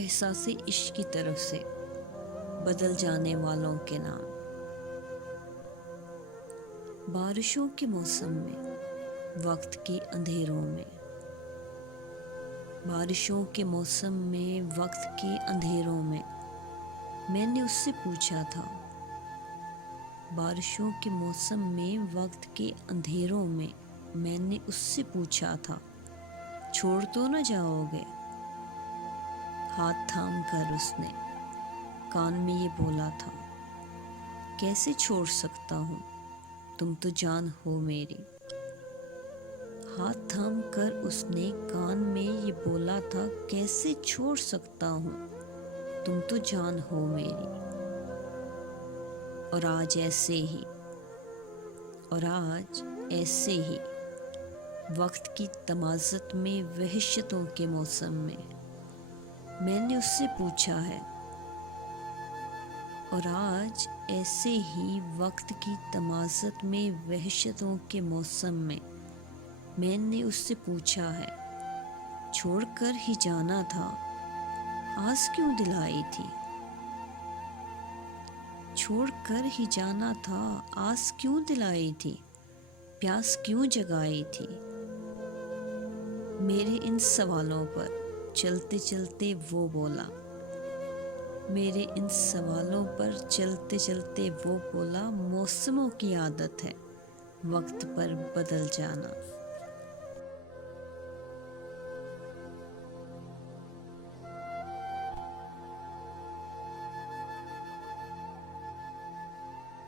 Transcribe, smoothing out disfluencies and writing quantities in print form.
एहसासे इश्क की तरफ से बदल जाने वालों के नाम। बारिशों के मौसम में, वक्त के अंधेरों में, बारिशों के मौसम में, वक्त के अंधेरों में, मैंने उससे पूछा था। बारिशों के मौसम में, वक्त के अंधेरों में, मैंने उससे पूछा था, छोड़ तो न जाओगे? हाथ थाम कर उसने कान में ये बोला था, कैसे छोड़ सकता हूँ, तुम तो जान हो मेरी। हाथ थाम कर उसने कान में ये बोला था, कैसे छोड़ सकता हूँ, तुम तो जान हो मेरी। और आज ऐसे ही, और आज ऐसे ही, वक्त की तमाज़त में, वहशतों के मौसम में, मैंने उससे पूछा है। और आज ऐसे ही, वक्त की तमाज़त में, वहशतों के मौसम में, मैंने उससे पूछा है, छोड़कर ही जाना था, आस क्यों दिलाई थी? छोड़कर ही जाना था, आस क्यों दिलाई थी? प्यास क्यों जगाई थी? मेरे इन सवालों पर चलते चलते वो बोला, मेरे इन सवालों पर चलते चलते वो बोला, मौसमों की आदत है वक्त पर बदल जाना।